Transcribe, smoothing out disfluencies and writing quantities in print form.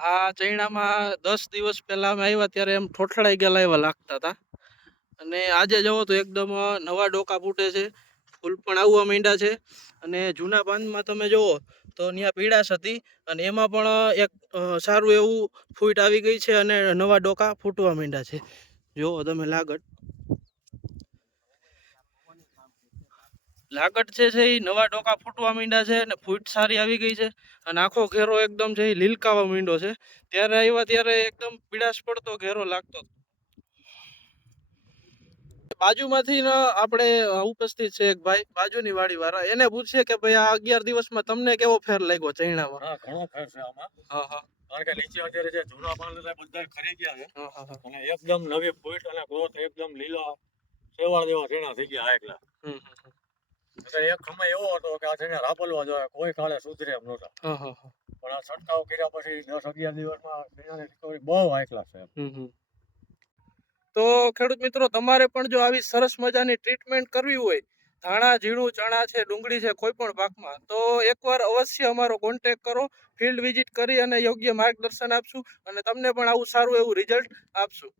આ ચૈણામાં 10 દિવસ પહેલા અમે આવ્યા ત્યારે એમ ઠોઠડાઈ ગયેલા એવા લાગતા હતા. અને આજે જુઓ તો એકદમ નવા ડોકા ફૂટે છે, ફૂલ પણ આવવા માંડ્યા છે. અને જૂના પાનમાં તમે જુઓ તો ત્યાં પીળાશ હતી અને એમાં પણ એક સારું એવું ફૂટ આવી ગઈ છે અને નવા ડોકા ફૂટવા માંડ્યા છે. જુઓ તમે લાગટ છે એ નવા ડોકા ફૂટવા માંડ્યા છે અને ફૂટ સારી આવી ગઈ છે અને આખો ઘેરો એકદમ છે એ લીલકાવા માંડ્યો છે. ત્યારે આવ્યા ત્યારે એકદમ પીળાશ પડતો ઘેરો લાગતો. બાજુમાંથી આપણે ઉપસ્થિત છે એક ભાઈ બાજુની વાડી વાળા, એને પૂછીએ કે ભાઈ આ 11 દિવસમાં તમને કેવો ફેર લાગ્યો ચૈણામાં? હા, ઘણો ફેર છે આમાં. હા હા. કારણ કે નીચે અત્યારે જે જૂના પાન હતા બધા ખરી ગયા છે હા હા હા. અને એકદમ નવી ફૂટ અને ગ્રોથ એકદમ લીલા સેવાળ જેવા ઝીણા થઈ ગયા એકલા. એટલે એક સમય એવો હતો કે આ ઝીણા રાપલવા જોઈએ, કોઈ કાળે સુધરે એમ નહોતા. હા હા હા. પણ આ છંટકાવ કર્યા પછી 10-11 દિવસમાં ઝીણાની રિકવરી બહુ હાઈ ક્લાસ છે. તો ખેડૂત મિત્રો, તમારે પણ જો આવી સરસ મજાની ટ્રીટમેન્ટ કરવી હોય ધાણા, જીરું, ચણા છે, ડુંગળી છે, કોઈ પણ પાકમાં, તો એકવાર અવશ્ય અમારો કોન્ટેક કરો. ફિલ્ડ વિઝિટ કરી અને યોગ્ય માર્ગદર્શન આપશું અને તમને પણ આવું સારું એવું રિઝલ્ટ આપશું.